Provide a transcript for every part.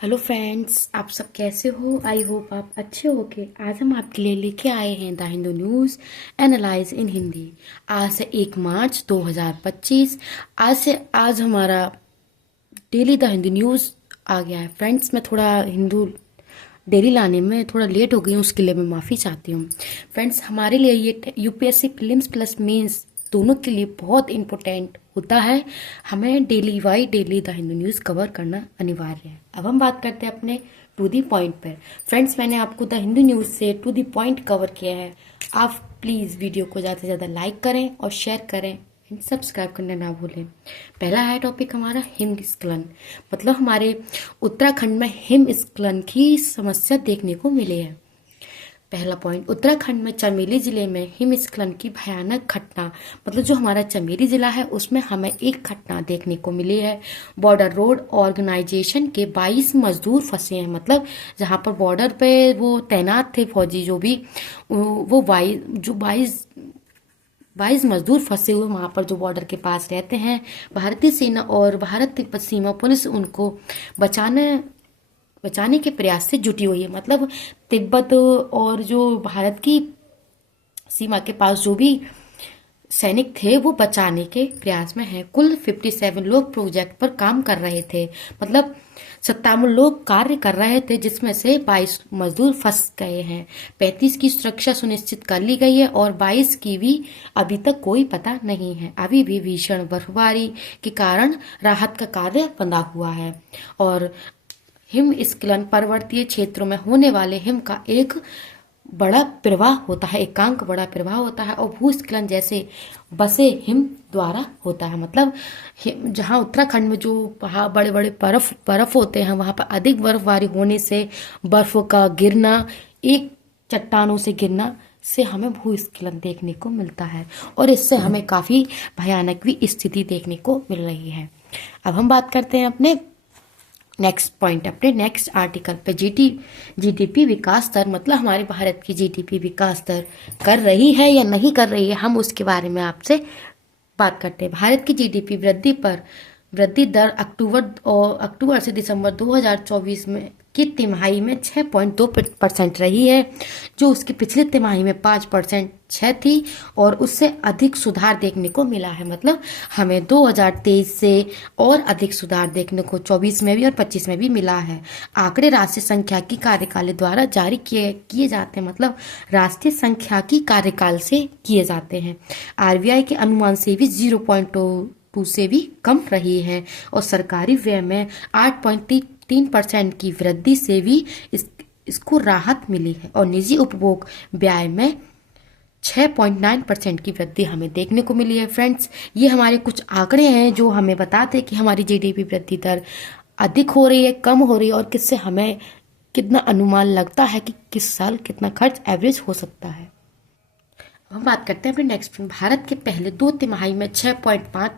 Hello friends, आप सब कैसे हो? आई होप आप अच्छे होगे। आज हम आपके लिए लेके आए हैं द हिंदू न्यूज़ एनालाइज इन हिंदी। आज से 1 मार्च 2025। आज हमारा डेली द हिंदू न्यूज़ आ गया है। फ्रेंड्स, मैं थोड़ा हिंदू डेली लाने में थोड़ा लेट हो गई हूँ, उसके लिए मैं माफ़ी चाहती हूँ। फ्रेंड्स, हमारे लिए ये यूपीएससी प्रीलिम्स प्लस मेंस दोनों के लिए बहुत इम्पोर्टेंट होता है। हमें daily the Hindu news cover करना अनिवार्य है। अब हम बात करते हैं अपने टू दी पॉइंट पर। फ्रेंड्स, मैंने आपको द हिंदू न्यूज़ से टू दी पॉइंट कवर किया है। आप प्लीज़ वीडियो को ज़्यादा से ज़्यादा लाइक करें और शेयर करें, सब्सक्राइब करना ना भूलें। पहला है टॉपिक हमारा हिमस्खलन। मतलब हमारे उत्तराखंड में हिमस्खलन की समस्या देखने को मिली है। पहला पॉइंट, उत्तराखंड में चमेली जिले में हिमस्खलन की भयानक घटना। मतलब जो हमारा चमेली जिला है उसमें हमें एक घटना देखने को मिली है। बॉर्डर रोड ऑर्गेनाइजेशन के 22 मजदूर फंसे हैं। मतलब जहाँ पर बॉर्डर पे वो तैनात थे फौजी, जो भी वो 22 मजदूर फंसे हुए वहां पर जो बॉर्डर के पास रहते हैं। भारतीय सेना और भारत तिब्बत सीमा पुलिस उनको बचाने बचाने के प्रयास से जुटी हुई है। मतलब तिब्बत और जो भारत की सीमा के पास जो भी सैनिक थे वो बचाने के प्रयास में हैं। कुल 57 लोग प्रोजेक्ट पर काम कर रहे थे। मतलब 57 लोग कार्य कर रहे थे, जिसमें से 22 मजदूर फंस गए हैं। 35 की सुरक्षा सुनिश्चित कर ली गई है और 22 की भी अभी तक कोई पता नहीं है। अभी भी भीषण बर्फबारी के कारण राहत का कार्य बंधा हुआ है। और हिमस्खलन पर्वतीय क्षेत्रों में होने वाले हिम का एक बड़ा प्रवाह होता है, एकांक बड़ा प्रवाह होता है। और भूस्खलन जैसे बसे हिम द्वारा होता है। मतलब जहाँ उत्तराखंड में जो पहाड़ बड़े बड़े बर्फ होते हैं, वहाँ पर अधिक बर्फबारी होने से बर्फ का गिरना, एक चट्टानों से गिरना से हमें भूस्खलन देखने को मिलता है। और इससे हमें काफ़ी भयानक भी स्थिति देखने को मिल रही है। अब हम बात करते हैं अपने नेक्स्ट पॉइंट, अपने नेक्स्ट आर्टिकल पे। जीडीपी विकास दर। मतलब हमारे भारत की जीडीपी विकास दर कर रही है या नहीं कर रही है, हम उसके बारे में आपसे बात करते हैं। भारत की जीडीपी वृद्धि दर अक्टूबर से दिसंबर 2024 में की तिमाही में 6.2% रही है, जो उसकी पिछली तिमाही में 5% 6 थी, और उससे अधिक सुधार देखने को मिला है। मतलब हमें 2023 से और अधिक सुधार देखने को 24 में भी और 25 में भी मिला है। आंकड़े राष्ट्रीय सांख्यिकी कार्यकाल द्वारा जारी किए जाते हैं। मतलब राष्ट्रीय सांख्यिकी कार्यकाल से किए जाते हैं। आरबीआई के अनुमान से भी 0.2 से भी कम रही है। और सरकारी व्यय में 8.3% की वृद्धि से भी इसको राहत मिली है। और निजी उपभोग व्यय में 6.9% की वृद्धि हमें देखने को मिली है। फ्रेंड्स, ये हमारे कुछ आंकड़े हैं जो हमें बताते हैं कि हमारी जीडीपी वृद्धि दर अधिक हो रही है, कम हो रही है, और किससे हमें कितना अनुमान लगता है कि किस साल कितना खर्च एवरेज हो सकता है। हम बात करते हैं अपने नेक्स्ट। भारत के पहले 2 तिमाही में 6.5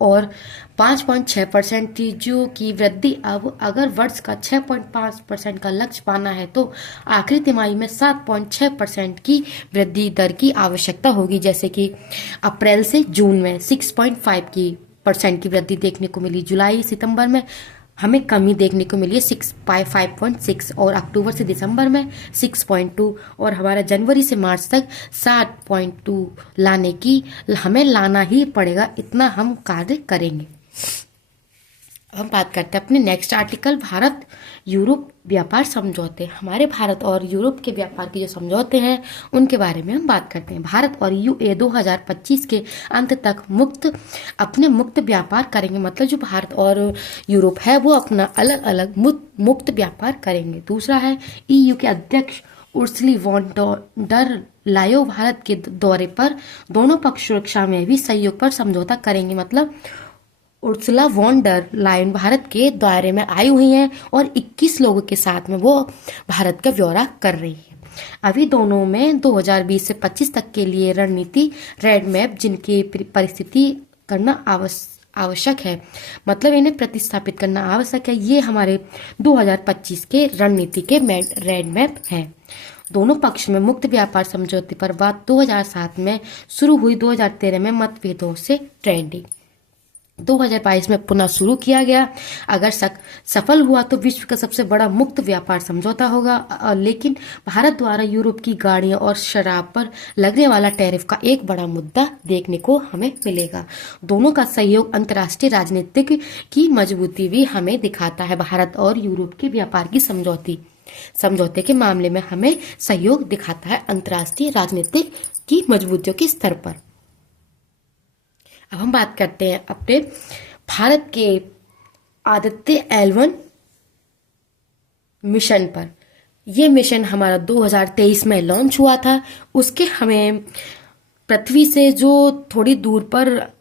और 5.6% चीजों की वृद्धि। अब अगर वर्ष का 6.5% का लक्ष्य पाना है तो आखिरी तिमाही में 7.6% की वृद्धि दर की आवश्यकता होगी। जैसे कि अप्रैल से जून में 6.5% की वृद्धि देखने को मिली। जुलाई सितंबर में हमें कमी देखने को मिली है 5.6, और अक्टूबर से दिसंबर में 6.2, और हमारा जनवरी से मार्च तक 7.2 हमें लाना ही पड़ेगा। इतना हम कार्य करेंगे। हम बात करते हैं अपने नेक्स्ट आर्टिकल, भारत यूरोप व्यापार समझौते। हमारे भारत और यूरोप के व्यापार के जो समझौते हैं उनके बारे में हम बात करते हैं। भारत और यूए 2025 के अंत तक मुक्त व्यापार करेंगे। मतलब जो भारत और यूरोप है वो अपना अलग अलग मुक्त व्यापार करेंगे। दूसरा है, ईयू के अध्यक्ष उर्सुला वॉन डर लायो भारत के दौरे पर दोनों पक्ष सुरक्षा में भी सहयोग पर समझौता करेंगे। मतलब Ursula von der Leyen Bharat के दायरे में आई हुई हैं और 21 लोगों के साथ में वो भारत का ब्यौरा कर रही है। अभी दोनों में 2020 से 25 तक के लिए रणनीति रेड मैप जिनकी परिस्थिति करना आवश्यक है। मतलब इन्हें प्रतिस्थापित करना आवश्यक है। ये हमारे 2025 के रणनीति के रेड मैप हैं। दोनों पक्ष में मुक्त व्यापार समझौते पर बात 2007 में शुरू हुई, 2013 में मतभेदों से ट्रेंडी। 2022 में पुनः शुरू किया गया। अगर सफल हुआ तो विश्व का सबसे बड़ा मुक्त व्यापार समझौता होगा। लेकिन भारत द्वारा यूरोप की गाड़ियों और शराब पर लगने वाला टैरिफ का एक बड़ा मुद्दा देखने को हमें मिलेगा। दोनों का सहयोग अंतर्राष्ट्रीय राजनीतिक की मजबूती भी हमें दिखाता है। भारत और यूरोप के व्यापार की समझौते के मामले में हमें सहयोग दिखाता है अंतर्राष्ट्रीय राजनीतिक की मजबूतियों के स्तर पर। अब हम बात करते हैं अपने भारत के आदित्य L1 मिशन पर। यह मिशन हमारा 2023 में लॉन्च हुआ था। उसके हमें पृथ्वी से जो थोड़ी दूर पर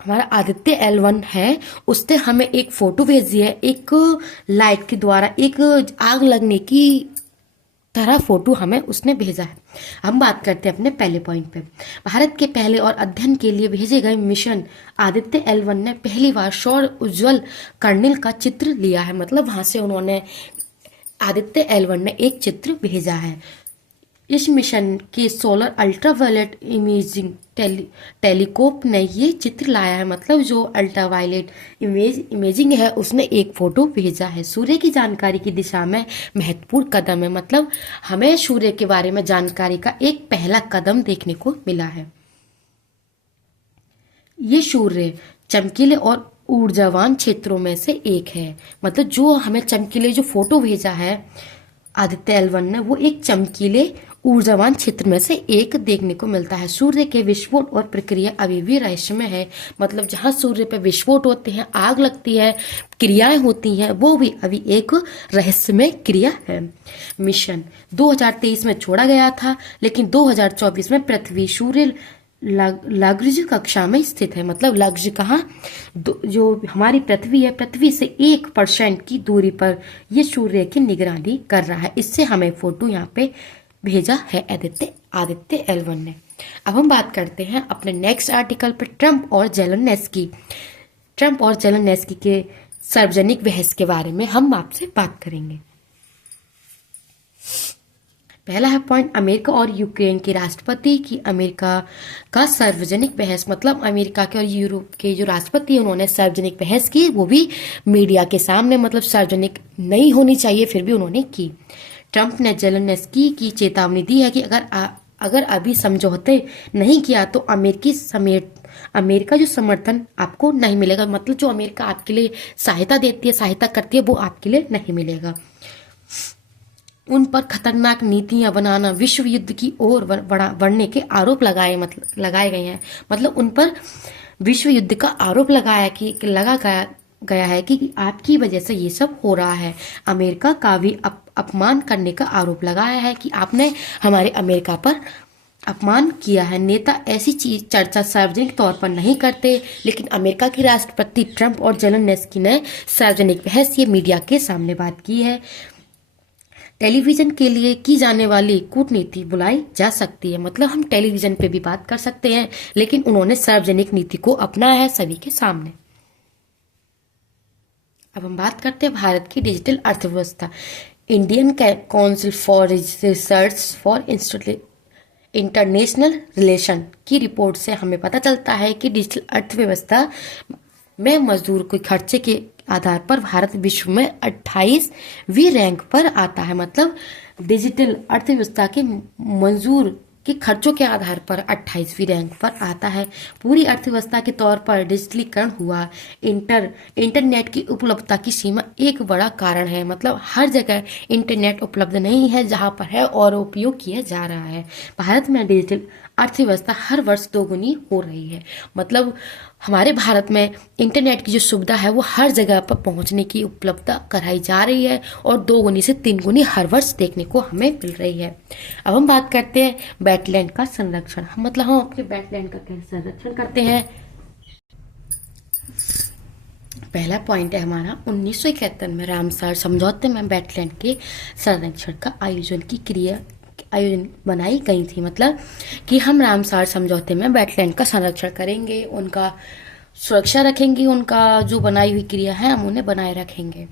हमारा आदित्य L1 है, उससे हमें एक फोटो भेजी है, एक लाइट के द्वारा एक आग लगने की तरह फोटो हमें उसने भेजा है। हम बात करते हैं अपने पहले पॉइंट पे। भारत के पहले और अध्ययन के लिए भेजे गए मिशन आदित्य L1 ने पहली बार सौर उज्ज्वल कर्निल का चित्र लिया है। मतलब वहां से उन्होंने आदित्य L1 ने एक चित्र भेजा है। इस मिशन के सोलर अल्ट्रावायलेट इमेजिंग टेलीस्कोप ने ये चित्र लाया है। मतलब जो अल्ट्रावायलेट इमेजिंग है उसने एक फोटो भेजा है। सूर्य की जानकारी की दिशा में महत्वपूर्ण कदम है। मतलब हमें सूर्य के बारे में जानकारी का एक पहला कदम देखने को मिला है। ये सूर्य चमकीले और ऊर्जावान क्षेत्रों में से एक है। मतलब जो हमें चमकीले जो फोटो भेजा है आदित्य L1 ने, वो एक चमकीले ऊर्जावान क्षेत्र में से एक देखने को मिलता है। सूर्य के विस्फोट और प्रक्रिया अभी भी रहस्यमय है। मतलब जहां सूर्य पे विस्फोट होते हैं, आग लगती है, क्रियाएं होती हैं, वो भी अभी एक रहस्यमय क्रिया है। मिशन 2023 में छोड़ा गया था, लेकिन 2024 में पृथ्वी सूर्य लग्रज कक्षा में स्थित है। मतलब लग्रज कहाँ, जो हमारी पृथ्वी है, पृथ्वी से 1% की दूरी पर ये सूर्य की निगरानी कर रहा है। इससे हमें फोटो यहाँ पे भेजा है आदित्य L1 ने। अब हम बात करते हैं अपने नेक्स्ट आर्टिकल पे ट्रंप और जेलेंस्की के सार्वजनिक बहस के बारे में हम आपसे बात करेंगे। पहला है पॉइंट, अमेरिका और यूक्रेन के राष्ट्रपति की अमेरिका का सार्वजनिक बहस। मतलब अमेरिका के और यूरोप के जो राष्ट्रपति उन्होंने सार्वजनिक बहस की, वो भी मीडिया के सामने। मतलब सार्वजनिक नहीं होनी चाहिए, फिर भी उन्होंने की। ट्रंप ने जेलेंस्की की चेतावनी दी है कि अगर अभी समझौते नहीं किया तो अमेरिका जो समर्थन आपको नहीं मिलेगा। मतलब जो अमेरिका आपके लिए सहायता करती है, वो आपके लिए नहीं मिलेगा। उन पर खतरनाक नीतियां बनाना, विश्व युद्ध की ओर बढ़ने के आरोप लगाए गए हैं। मतलब उन पर विश्व युद्ध का आरोप गया है कि आपकी वजह से ये सब हो रहा है। अमेरिका का भी अपमान करने का आरोप लगाया है कि आपने हमारे अमेरिका पर अपमान किया है। नेता ऐसी चर्चा सार्वजनिक तौर पर नहीं करते, लेकिन अमेरिका के राष्ट्रपति ट्रंप और जेलेंस्की ने सार्वजनिक बहस ये मीडिया के सामने बात की है। टेलीविजन के लिए की जाने वाली कूटनीति बुलाई जा सकती है। मतलब हम टेलीविजन पे भी बात कर सकते हैं, लेकिन उन्होंने सार्वजनिक नीति को अपनाया है सभी के सामने। अब हम बात करते हैं भारत की डिजिटल अर्थव्यवस्था। Indian council for research for international relation की रिपोर्ट से हमें पता चलता है कि डिजिटल अर्थव्यवस्था में मजदूर के खर्चे के आधार पर भारत विश्व में 28वीं रैंक पर आता है। मतलब डिजिटल अर्थव्यवस्था के मजदूर के खर्चों के आधार पर 28वीं रैंक पर आता है। पूरी अर्थव्यवस्था के तौर पर डिजिटलीकरण हुआ। इंटरनेट की उपलब्धता की सीमा एक बड़ा कारण है। मतलब हर जगह इंटरनेट उपलब्ध नहीं है, जहां पर है और उपयोग किया जा रहा है। भारत में डिजिटल अर्थव्यवस्था हर वर्ष दोगुनी हो रही है। मतलब हमारे भारत में इंटरनेट की जो सुविधा है वो हर जगह पर पहुंचने की उपलब्धता कराई जा रही है और 2 गुनी से 3 गुनी हर वर्ष देखने को हमें मिल रही है। अब हम बात करते हैं वेटलैंड का संरक्षण। मतलब हम अपने वेटलैंड का कैसे संरक्षण करते हैं। पहला पॉइंट है हमारा 1971 में रामसार समझौते में वेटलैंड के संरक्षण का आयोजन बनाई गई थी। मतलब कि हम रामसार समझौते में वेटलैंड का संरक्षण करेंगे, उनका सुरक्षा रखेंगे, उनका जो बनाई हुई क्रिया है हम उन्हें बनाए रखेंगे।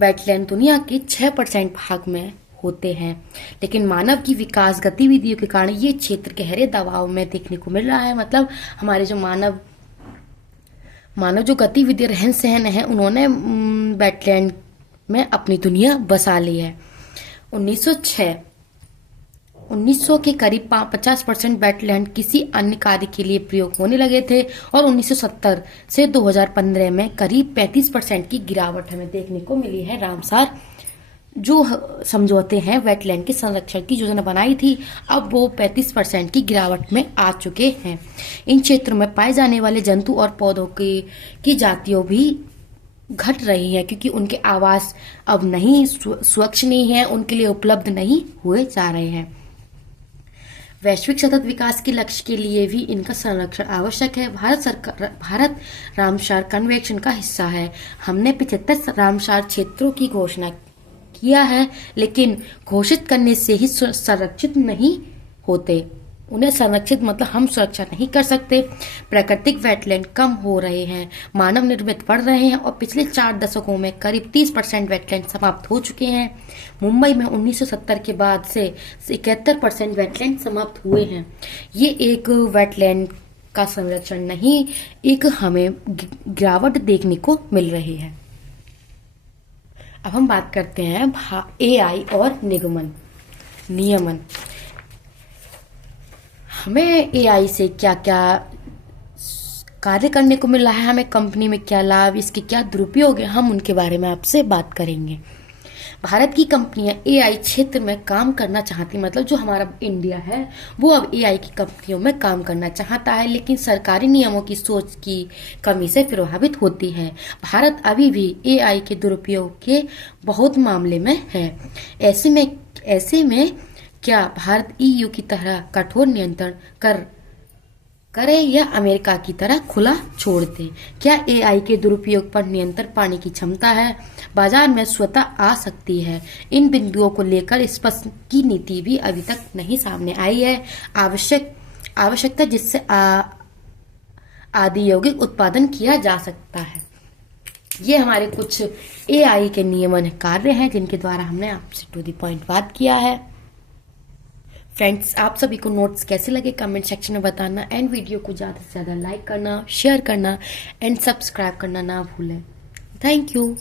वेटलैंड दुनिया के 6% भाग में होते हैं, लेकिन मानव की विकास गतिविधियों के कारण ये क्षेत्र गहरे दबाव में देखने को मिल रहा है। मतलब हमारे जो मानव जो गतिविधि रहन सहन है उन्होंने वेटलैंड में अपनी दुनिया बसा ली है। 1900 के करीब 50% वेटलैंड किसी अन्य कार्य के लिए प्रयोग होने लगे थे और 1970 से 2015 में करीब 35% की गिरावट हमें देखने को मिली है। रामसार जो समझौते हैं वेटलैंड के संरक्षण की योजना बनाई थी, अब वो 35% की गिरावट में आ चुके हैं। इन क्षेत्रों में पाए जाने वाले जंतु और पौधों की जातियों भी घट रही हैं क्योंकि उनके आवास अब नहीं स्वच्छ नहीं है, उनके लिए उपलब्ध नहीं हुए जा रहे हैं। वैश्विक सतत विकास के लक्ष्य के लिए भी इनका संरक्षण आवश्यक है। भारत रामसार कन्वेंशन का हिस्सा है। हमने 75 रामसार क्षेत्रों की घोषणा किया है, लेकिन घोषित करने से ही संरक्षित नहीं होते। उन्हें संरक्षित मतलब हम सुरक्षा नहीं कर सकते। प्राकृतिक वेटलैंड कम हो रहे हैं, मानव निर्मित बढ़ रहे हैं और पिछले 4 दशकों में करीब 30% वेटलैंड समाप्त हो चुके हैं। मुंबई में 1970 के बाद से 71% वेटलैंड समाप्त हुए हैं। ये एक वेटलैंड का संरक्षण नहीं, एक हमें गिरावट देखने को मिल रही है। अब हम बात करते हैं AI और नियमन। हमें AI से क्या क्या कार्य करने को मिल रहा है, हमें कंपनी में क्या लाभ, इसके क्या दुरुपयोग है, हम उनके बारे में आपसे बात करेंगे। भारत की कंपनियां AI क्षेत्र में काम करना चाहती, मतलब जो हमारा इंडिया है वो अब AI की कंपनियों में काम करना चाहता है, लेकिन सरकारी नियमों की सोच की कमी से प्रभावित होती है। भारत अभी भी AI के दुरुपयोग के बहुत मामले में है। ऐसे में क्या भारत EU की तरह कठोर नियंत्रण करे या अमेरिका की तरह खुला छोड़ दे? क्या AI के दुरुपयोग पर नियंत्रण पाने की क्षमता है? बाजार में स्वतः आ सकती है। इन बिंदुओं को लेकर स्पष्ट की नीति भी अभी तक नहीं सामने आई है। आवश्यकता जिससे आदि यौगिक उत्पादन किया जा सकता है। ये हमारे कुछ AI के नियमन कार्य हैं जिनके द्वारा हमने आपसे टू द पॉइंट बात किया है। फ्रेंड्स, आप सभी को नोट्स कैसे लगे कमेंट सेक्शन में बताना एंड वीडियो को ज़्यादा से ज़्यादा लाइक करना, शेयर करना एंड सब्सक्राइब करना ना भूलें। Thank you.